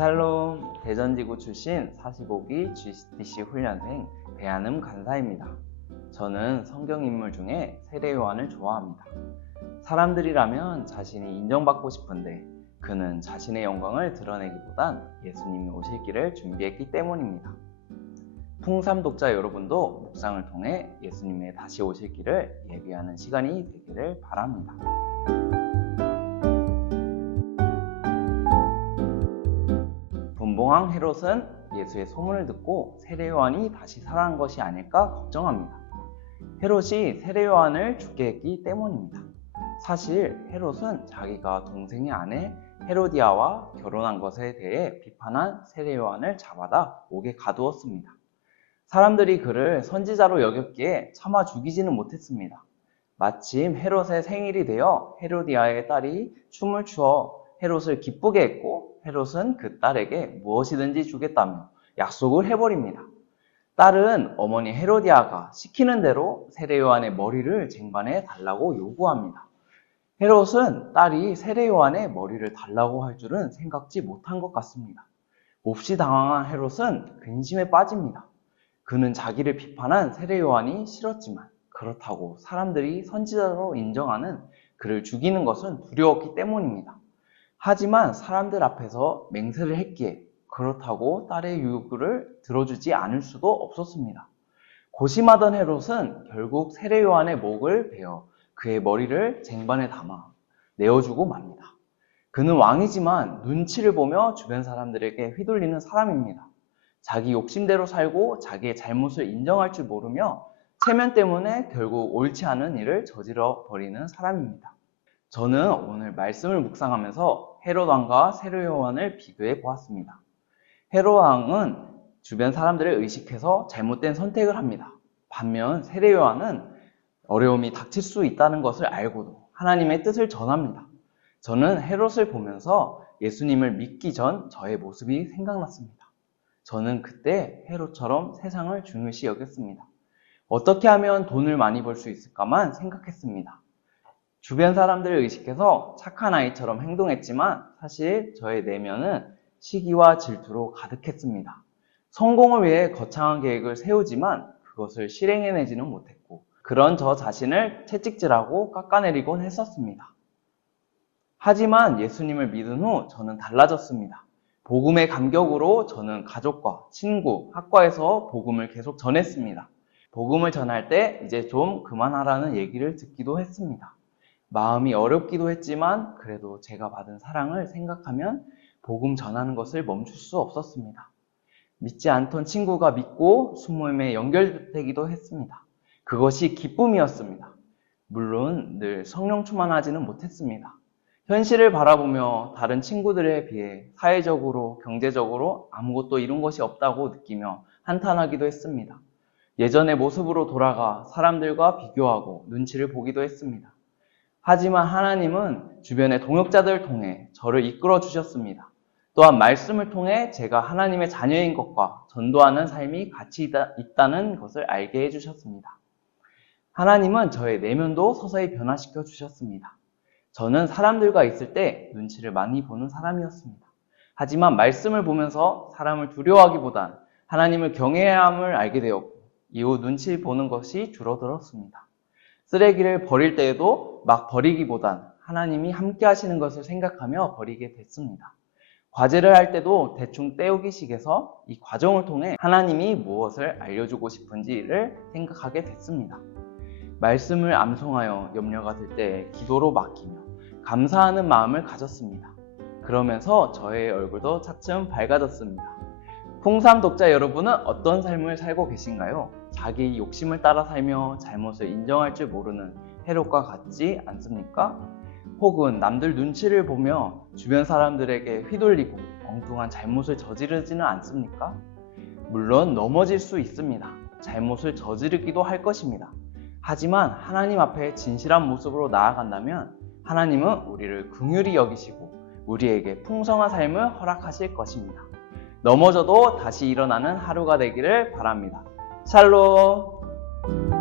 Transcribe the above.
샬롬, 대전지구 출신 45기 GCTC 훈련생 배한음 간사입니다. 저는 성경 인물 중에 세례 요한을 좋아합니다. 사람들이라면 자신이 인정받고 싶은데 그는 자신의 영광을 드러내기보단 예수님이 오실 길을 준비했기 때문입니다. 풍삼 독자 여러분도 묵상을 통해 예수님의 다시 오실 길을 예비하는 시간이 되기를 바랍니다. 분봉왕 헤롯은 예수의 소문을 듣고 세례 요한이 다시 살아난 것이 아닐까 걱정합니다. 헤롯이 세례 요한을 죽게 했기 때문입니다. 사실 헤롯은 자기가 동생의 아내 헤로디아와 결혼한 것에 대해 비판한 세례 요한을 잡아다 옥에 가두었습니다. 사람들이 그를 선지자로 여겼기에 차마 죽이지는 못했습니다. 마침 헤롯의 생일이 되어 헤로디아의 딸이 춤을 추어 헤롯을 기쁘게 했고 헤롯은 그 딸에게 무엇이든지 주겠다며 약속을 해버립니다. 딸은 어머니 헤로디아가 시키는 대로 세례 요한의 머리를 쟁반에 달라고 요구합니다. 헤롯은 딸이 세례 요한의 머리를 달라고 할 줄은 생각지 못한 것 같습니다. 몹시 당황한 헤롯은 근심에 빠집니다. 그는 자기를 비판한 세례 요한이 싫었지만 그렇다고 사람들이 선지자로 인정하는 그를 죽이는 것은 두려웠기 때문입니다. 하지만 사람들 앞에서 맹세를 했기에 그렇다고 딸의 요구를 들어주지 않을 수도 없었습니다. 고심하던 헤롯은 결국 세례 요한의 목을 베어 그의 머리를 쟁반에 담아 내어주고 맙니다. 그는 왕이지만 눈치를 보며 주변 사람들에게 휘둘리는 사람입니다. 자기 욕심대로 살고 자기의 잘못을 인정할 줄 모르며 체면 때문에 결국 옳지 않은 일을 저질러 버리는 사람입니다. 저는 오늘 말씀을 묵상하면서 헤롯 왕과 세례 요한을 비교해 보았습니다. 헤롯 왕은 주변 사람들을 의식해서 잘못된 선택을 합니다. 반면 세례 요한은 어려움이 닥칠 수 있다는 것을 알고도 하나님의 뜻을 전합니다. 저는 헤롯을 보면서 예수님을 믿기 전 저의 모습이 생각났습니다. 저는 그때 헤롯처럼 세상을 중요시 여겼습니다. 어떻게 하면 돈을 많이 벌 수 있을까만 생각했습니다. 주변 사람들을 의식해서 착한 아이처럼 행동했지만 사실 저의 내면은 시기와 질투로 가득했습니다. 성공을 위해 거창한 계획을 세우지만 그것을 실행해내지는 못했고 그런 저 자신을 채찍질하고 깎아내리곤 했었습니다. 하지만 예수님을 믿은 후 저는 달라졌습니다. 복음의 감격으로 저는 가족과 친구, 학과에서 복음을 계속 전했습니다. 복음을 전할 때 이제 좀 그만하라는 얘기를 듣기도 했습니다. 마음이 어렵기도 했지만 그래도 제가 받은 사랑을 생각하면 복음 전하는 것을 멈출 수 없었습니다. 믿지 않던 친구가 믿고 순모임에 연결되기도 했습니다. 그것이 기쁨이었습니다. 물론 늘 성령 충만하지는 못했습니다. 현실을 바라보며 다른 친구들에 비해 사회적으로, 경제적으로 아무것도 이룬 것이 없다고 느끼며 한탄하기도 했습니다. 예전의 모습으로 돌아가 사람들과 비교하고 눈치를 보기도 했습니다. 하지만 하나님은 주변의 동역자들을 통해 저를 이끌어 주셨습니다. 또한 말씀을 통해 제가 하나님의 자녀인 것과 전도하는 삶이 같이 있다는 것을 알게 해주셨습니다. 하나님은 저의 내면도 서서히 변화시켜 주셨습니다. 저는 사람들과 있을 때 눈치를 많이 보는 사람이었습니다. 하지만 말씀을 보면서 사람을 두려워하기보단 하나님을 경외해야 함을 알게 되었고 이후 눈치 보는 것이 줄어들었습니다. 쓰레기를 버릴 때에도 막 버리기보단 하나님이 함께 하시는 것을 생각하며 버리게 됐습니다. 과제를 할 때도 대충 때우기식에서 이 과정을 통해 하나님이 무엇을 알려주고 싶은지를 생각하게 됐습니다. 말씀을 암송하여 염려가 들 때 기도로 맡기며 감사하는 마음을 가졌습니다. 그러면서 저의 얼굴도 차츰 밝아졌습니다. 풍삼 독자 여러분은 어떤 삶을 살고 계신가요? 자기 욕심을 따라 살며 잘못을 인정할 줄 모르는 헤롯과 같지 않습니까? 혹은 남들 눈치를 보며 주변 사람들에게 휘둘리고 엉뚱한 잘못을 저지르지는 않습니까? 물론 넘어질 수 있습니다. 잘못을 저지르기도 할 것입니다. 하지만 하나님 앞에 진실한 모습으로 나아간다면 하나님은 우리를 긍휼히 여기시고 우리에게 풍성한 삶을 허락하실 것입니다. 넘어져도 다시 일어나는 하루가 되기를 바랍니다. 샬롬.